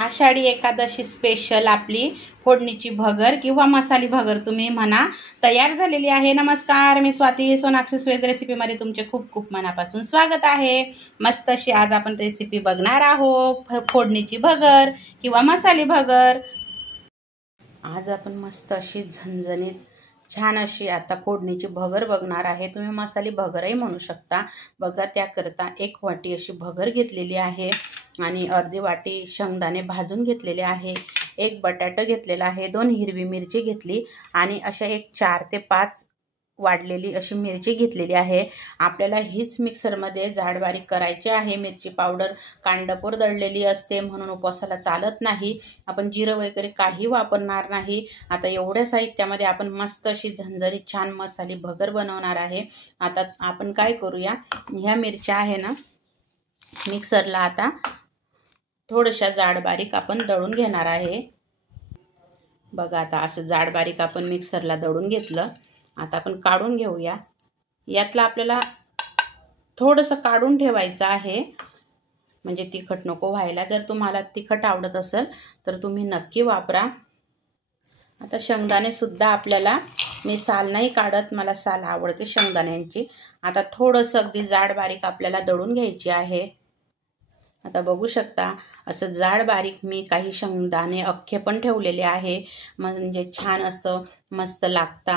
Ashadhi Ekadashi special आपली फोडणीची भगर किंवा मसाली भगर तुम्ही म्हणा तयार झालेली आहे। नमस्कार, मी स्वाती, सोनाक्षी स्वेज रेसिपीमध्ये तुमचे खूप खूप मनापासून स्वागत आहे। मस्त अशी आज आपण रेसिपी बघणार आहोत, फोडणीची भगर किंवा मसाली भगर। आज आपण मस्त अशी झणझणीत छान अशी आता फोडणीची भगर बघणार आहे। तुम्ही मसाली भगरही म्हणू शकता। बघा, त्याकरता 1 वाटी अशी भगर घेतलेली आहे आणि अर्धी वाटी शेंगदाणे भाजून घेतलेले आहे, 1 बटाटा घेतलेला आहे, 2 हिरवी मिरची घेतली आणि अशा एक 4 ते 5 वाढलेली अशी मिरची घेतलेली आहे। आपल्याला हीच मिक्सरमध्ये जाड बारीक करायची आहे। मिरची पावडर कांडपूर दळलेली असते म्हणून उपवासाला चालत नाही। आपण जिरं वगैरे काही वापरणार नाही। आता एवढ्या साहित्यामध्ये आपण मस्त अशी झणझणीत छान मसाली भगर बनवणार आहे। आता आपण काय करूया, ह्या मिरच्या आहे ना मिक्सरला आता थोड्याशा जाड बारीक आपण दळून घेणार आहे। बघा, आता असं जाड बारीक आपण मिक्सरला दळून घेतलं। आता आपण काढून घेऊया। यातला आपल्याला थोडंसं काढून ठेवायचं आहे, म्हणजे तिखट नको व्हायला। जर तुम्हाला तिखट आवडत असेल तर तुम्ही नक्की वापरा। आता शेंगदाणे सुद्धा आपल्याला, मी साल नाही काढत, मला साल आवडते शेंगदाण्यांची। आता थोडंसं अगदी जाड बारीक आपल्याला दळून घ्यायची आहे। आता बघू शकता असं जाड बारीक मी काही शेंगदाणे अख्खे पण ठेवलेले आहे, म्हणजे छान असं मस्त लागता।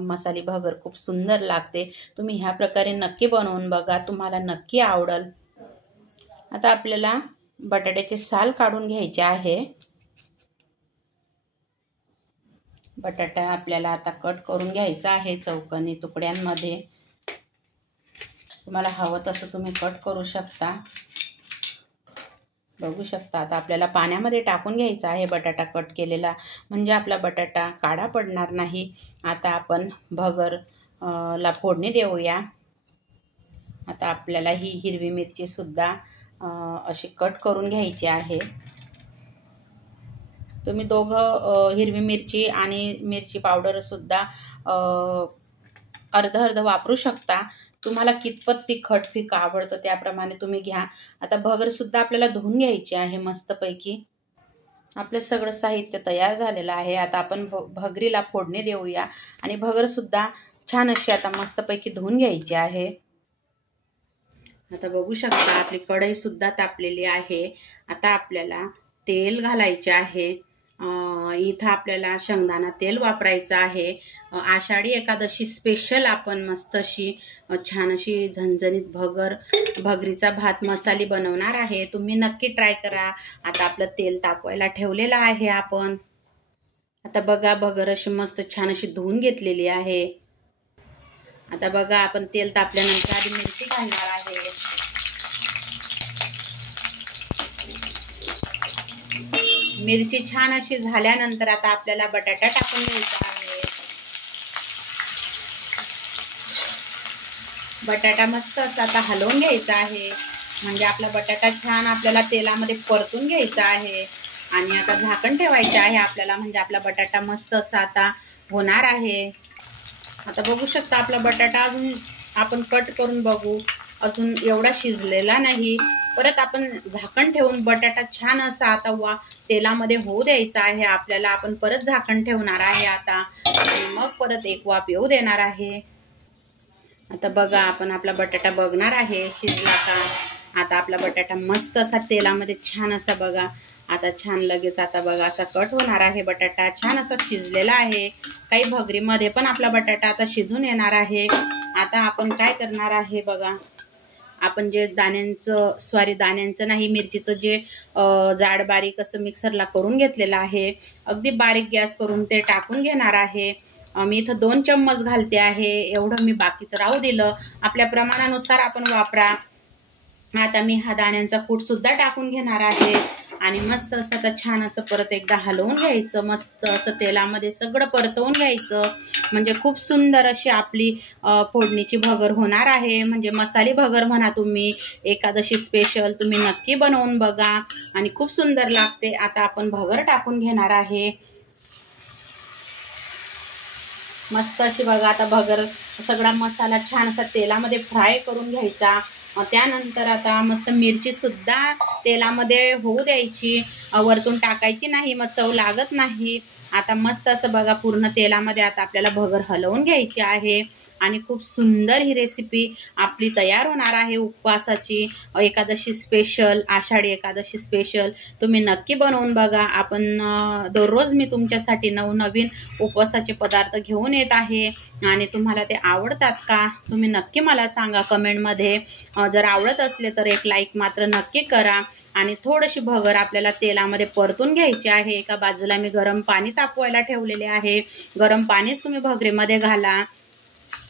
मसाली भगर खूप सुंदर लागते। तुम्ही ह्या प्रकारे नक्की बनवून बघा, तुम्हाला नक्की आवडेल। आता आपल्याला बटाट्याचे साल काढून घ्यायचे आहे। बटाटा आपल्याला आता कट करून घ्यायचा आहे चौकोनी तुकड्यांमध्ये। तुम्हाला हवं तसं तुम्ही कट करू शकता। बघू शकता आता आपल्याला पाण्यामध्ये टाकून घ्यायचा आहे बटाटा कट केलेला, म्हणजे आपला बटाटा काळा पडणार नाही। आता आपण भगर ला फोडणी देऊया। आता आपल्याला ही हिरवी मिरची सुद्धा अशी कट करून घ्यायची आहे। तुम्ही दोघं हिरवी मिरची आणि मिरची पावडर सुद्धा अर्ध अर्ध वापरू शकता। तुम्हाला कितपत तिखट फिक आवडतं त्याप्रमाणे तुम्ही घ्या। आता भगर सुद्धा आपल्याला धुवून घ्यायची आहे मस्तपैकी। आपलं सगळं साहित्य तयार झालेलं आहे। आता आपण भगरीला फोडणी देऊया आणि भगर सुद्धा छान अशी आता मस्तपैकी धुवून घ्यायची आहे। आता बघू शकता आपली कढई सुद्धा तापलेली आहे। आता आपल्याला तेल घालायचे आहे। इथं आपल्याला शेंगदाणा तेल वापरायचं आहे। आषाढी एकादशी स्पेशल आपण मस्त अशी छान अशी झणझणीत भगरीचा भात मसाली बनवणार आहे। तुम्ही नक्की ट्राय करा। आता आपलं तेल तापवायला ठेवलेलं आहे आपण। आता बघा, भगर अशी मस्त छान अशी धुवून घेतलेली आहे। आता बघा, आपण तेल तापल्यानंतर आधी मिरची घालणार आहे। मिरची छान अशी झाल्यानंतर आता आपल्याला बटाटा टाकून घ्यायचा आहे। बटाटा मस्त असा आता हलवून घ्यायचा आहे, म्हणजे आपला बटाटा छान आपल्याला तेलामध्ये परतून घ्यायचा आहे। आणि आता झाकण ठेवायचे आहे आपल्याला, म्हणजे आपला बटाटा मस्त असा आता होणार आहे। आता बघू शकता आपला बटाटा अजून आपण कट करून बघू, अजून एवढा शिजलेला नाही। परत आपण झाकण ठेवून बटाटा छान असा आता तेलामध्ये होऊ द्यायचा आहे आपल्याला। आपण परत झाकण ठेवणार आहे आता आणि मग परत एक वाफ येऊ देणार आहे। आता बघा, आपण आपला बटाटा बघणार आहे शिजला का। आता आपला बटाटा मस्त असा तेलामध्ये छान असा बघा, आता छान लगेच आता बघा असा कट होणार आहे। बटाटा छान असा शिजलेला आहे। काही भगरीमध्ये पण आपला बटाटा आता शिजून येणार आहे। आता आपण काय करणार आहे बघा, आपण जे दाण्यांचं नाही, मिरचीचं जे जाड बारीक असं मिक्सरला करून घेतलेलं आहे, अगदी बारीक गॅस करून ते टाकून घेणार आहे। मी इथं 2 चम्मच घालते आहे, एवढं मी बाकीचं राहू दिलं। आपल्या प्रमाणानुसार आपण वापरा। आता मी हा दाण्यांचा कूट सुद्धा टाकून घेणार आहे आणि मस्त असं आता छान असं परत एकदा हलवून घ्यायचं। मस्त असं तेलामध्ये सगळं परतवून घ्यायचं, म्हणजे खूप सुंदर अशी आपली फोडणीची भगर होणार आहे। म्हणजे मसाली भगर म्हणा तुम्ही, एकादशी स्पेशल तुम्ही नक्की बनवून बघा आणि खूप सुंदर लागते। आता आपण भगर टाकून घेणार आहे मस्त अशी बघा। आता भगर सगळा मसाला छान असा तेलामध्ये फ्राय करून घ्यायचा त्यानंतर आता मस्त मिरचीसुद्धा तेलामध्ये होऊ द्यायची, वरतून टाकायची नाही, मग चव लागत नाही। आता मस्त असं बघा पूर्ण तेलामध्ये आता आपल्याला भगर हलवून घ्यायची आहे आणि खूप सुंदर ही रेसिपी आपली तयार होणार आहे उपवासाची, एकादशी स्पेशल, आषाढी एकादशी स्पेशल। तुम्ही नक्की बनवून बघा। आपण दररोज मी तुमच्यासाठी नवनवीन उपवासाचे पदार्थ घेऊन येत आहे आणि तुम्हाला ते आवडतात का तुम्ही नक्की मला सांगा कमेंटमध्ये। जर आवडत असले तर एक लाईक मात्र नक्की करा। आणि थोडीशी भगर आपल्याला तेलामध्ये परतून घ्यायची आहे। एका बाजूला मी गरम पाणी तापवायला ठेवलेले आहे, गरम पाणीच तुम्ही भगरीमध्ये घाला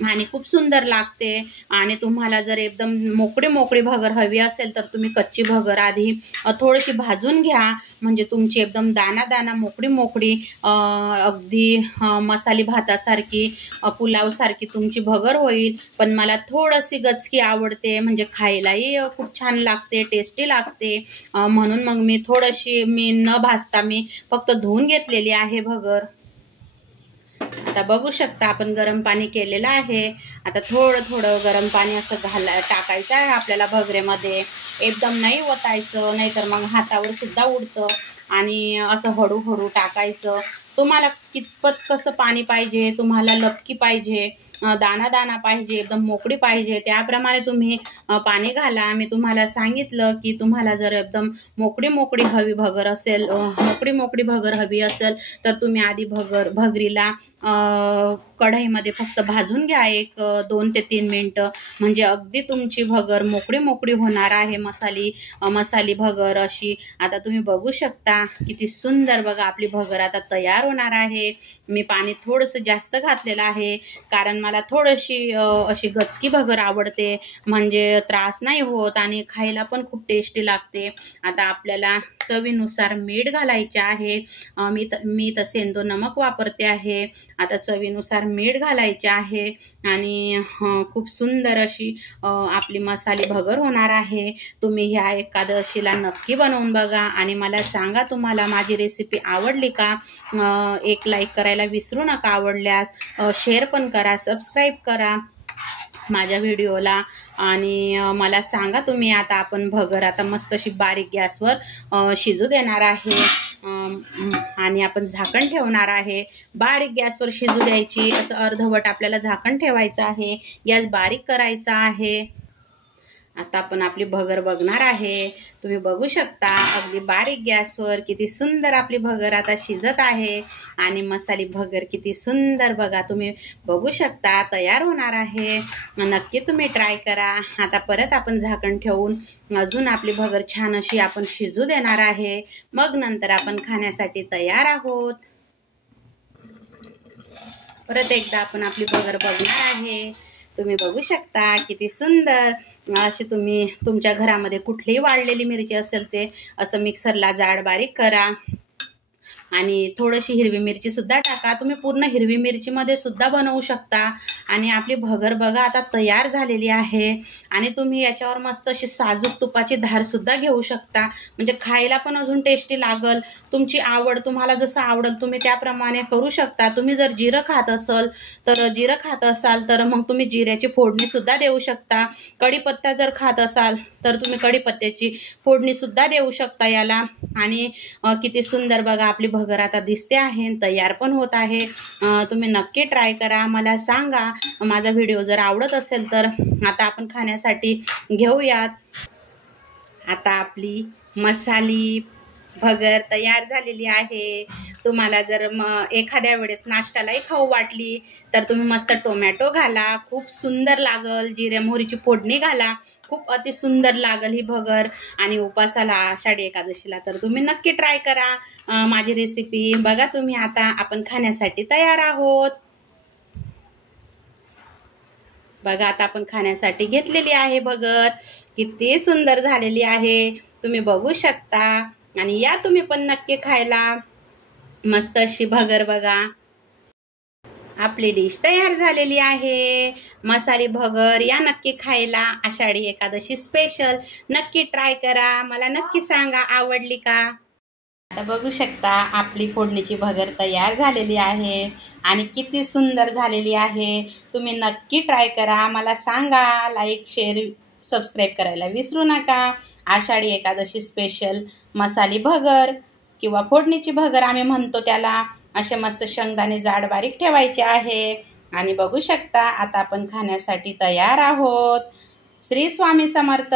आणि खूप सुंदर लागते। आणि तुम्हाला जर एकदम मोकळी भगर हवी असेल तर तुम्ही कच्ची भगर आधी थोडीशी भाजून घ्या, म्हणजे तुमची एकदम दाना मोकळी अगदी मसाली भातासारखी, पुलावसारखी तुमची भगर होईल। पण मला थोडीशी गचकी आवडते, म्हणजे खायलाही खूप छान लागते, टेस्टी लागते, म्हणून मग मी थोडीशी न भाजता मी फक्त धुवून घेतलेली आहे भगर। आता बघू शकता आपण गरम पाणी केलेलं आहे। आता थोडं गरम पाणी असं टाकायचं आहे आपल्याला भगरेमध्ये, एकदम नाही ओतायचं, नाहीतर मग हातावर सुद्धा उडतं। आणि असं हळूहळू टाकायचं। तुम्हाला कितपत कसं पाणी पाहिजे, तुम्हाला लपकी पाहिजे, दाना पाहिजे, एकदम मोकळी पाहिजे, त्याप्रमाणे तुम्ही पाणी घाला। मी तुम्हाला सांगितलं की तुम्हाला जर एकदम मोकळी हवी भगर असेल, मोकळी भगर हवी असेल तर तुम्ही आधी भगरीला कढईमध्ये फक्त भाजून घ्या 2 ते 3 मिनिटं, म्हणजे अगदी तुमची भगर मोकळी होणार आहे, मसाली भगर अशी। आता तुम्ही बघू शकता किती सुंदर बघा आपली भगर आता तयार होणार आहे। मी पाणी थोडंसं जास्त घातलेलं आहे, कारण मला थोडीशी अशी गचकी भगर आवडते, म्हणजे त्रास नाही होत आणि खायला पण खूप टेस्टी लागते। आता आपल्याला चवीनुसार मीठ घालायचे आहे। मी तर सेंदो नमक वापरते आहे। आता चवीनुसार मीठ घालायचे आहे आणि खूप सुंदर अशी आपली मसाली भगर होणार आहे। तुम्ही ह्या एकादशीला नक्की बनवून बघा आणि मला सांगा तुम्हाला माझी रेसिपी आवडली का। एक लाईक करायला विसरू नका, आवडल्यास शेअर पण करा, सबस्क्राईब करा माझ्या व्हिडिओला। आणि मला सांगा तुम्ही। आता आपण भगर आता मस्त अशी बारीक गॅसवर शिजू देणार आहे आणि आपण झाकण ठेवणार आहे। बारीक गॅसवर शिजू द्यायची, असं अर्धवट आपल्याला झाकण ठेवायचं आहे, गॅस बारीक करायचा आहे। आता आपण आपली भगर बघणार आहे। तुम्ही बघू शकता अगदी बारीक गॅसवर किती सुंदर आपली भगर आता शिजत आहे आणि मसाली भगर किती सुंदर बघा तुम्ही बघू शकता तयार होणार आहे। नक्की तुम्ही ट्राय करा। आता परत आपण झाकण ठेवून अजून आपली भगर छान अशी आपण शिजू देणार आहे, मग नंतर आपण खाण्यासाठी तयार आहोत। परत एकदा आपण आपली भगर बघणार आहे। तुम्ही बघू शकता किती सुंदर अशी तुम्ही तुमच्या घरामध्ये कुठलीही वाळलेली मिरची असेल ते असं मिक्सरला जाड बारीक करा आणि थोडीशी हिरवी मिरची सुद्धा टाका। तुम्ही पूर्ण हिरवी मिरचीमध्ये सुद्धा बनवू शकता। आणि आपली भगर बघा आता तयार झालेली आहे आणि तुम्ही याच्यावर मस्त अशी साजूक तुपाची धार सुद्धा घेऊ शकता, म्हणजे खायला पण अजून टेस्टी लागल। तुमची आवड, तुम्हाला जसं आवडेल तुम्ही त्याप्रमाणे करू शकता। तुम्ही जर जिरं खात असाल तर मग तुम्ही जिऱ्याची फोडणी सुद्धा देऊ शकता। कढीपत्ता जर खात असाल तर तुम्ही कढीपत्त्याची फोडणी सुद्धा देऊ शकता याला। आणि किती सुंदर बघा आपली भगर आता दिसते आहे, तयार पण होत आहे। तुम्ही नक्की ट्राय करा, मला सांगा। माझा व्हिडिओ जर आवडत असेल तर आता आपण खाण्यासाठी घेऊयात। आता आपली मसाली भगर तयार झालेली आहे। तुम्हाला जर एखाद्या वेळेस नाश्त्यालाही खाऊ वाटली तर तुम्ही मस्त टोमॅटो घाला, खूप सुंदर लागल, जिरे मोहरीची फोडणी घाला, खूप अति सुंदर लागल ही भगर। आणि उपासाला आषाढी एकादशीला तर तुम्ही नक्की ट्राय करा माझी रेसिपी बघा तुम्ही। आता आपण खाण्यासाठी तयार आहोत बघा। आता आपण खाण्यासाठी घेतलेली आहे भगर, किती सुंदर झालेली आहे तुम्ही बघू शकता। आणि या तुम्ही पण नक्की खायला मस्त अशी भगर बघा। आपली डिश तयार झालेली आहे, मसाली भगर। या नक्की खायला, आषाढी एकादशी स्पेशल। नक्की ट्राय करा, मला नक्की सांगा आवडली का। आता बघू शकता आपली फोडणीची भगर तयार झालेली आहे आणि किती सुंदर झालेली आहे। तुम्ही नक्की ट्राय करा, मला सांगा, लाईक शेअर सबस्क्राईब करायला विसरू नका. आषाढी एकादशी स्पेशल मसाली भगर किंवा फोडणीची भगर आम्ही म्हणतो त्याला. असे मस्त शेंगदाणे जाड बारीक ठेवायचे आहे. आणि बघू शकता आता आपण खाण्यासाठी तयार आहोत. श्री स्वामी समर्थ.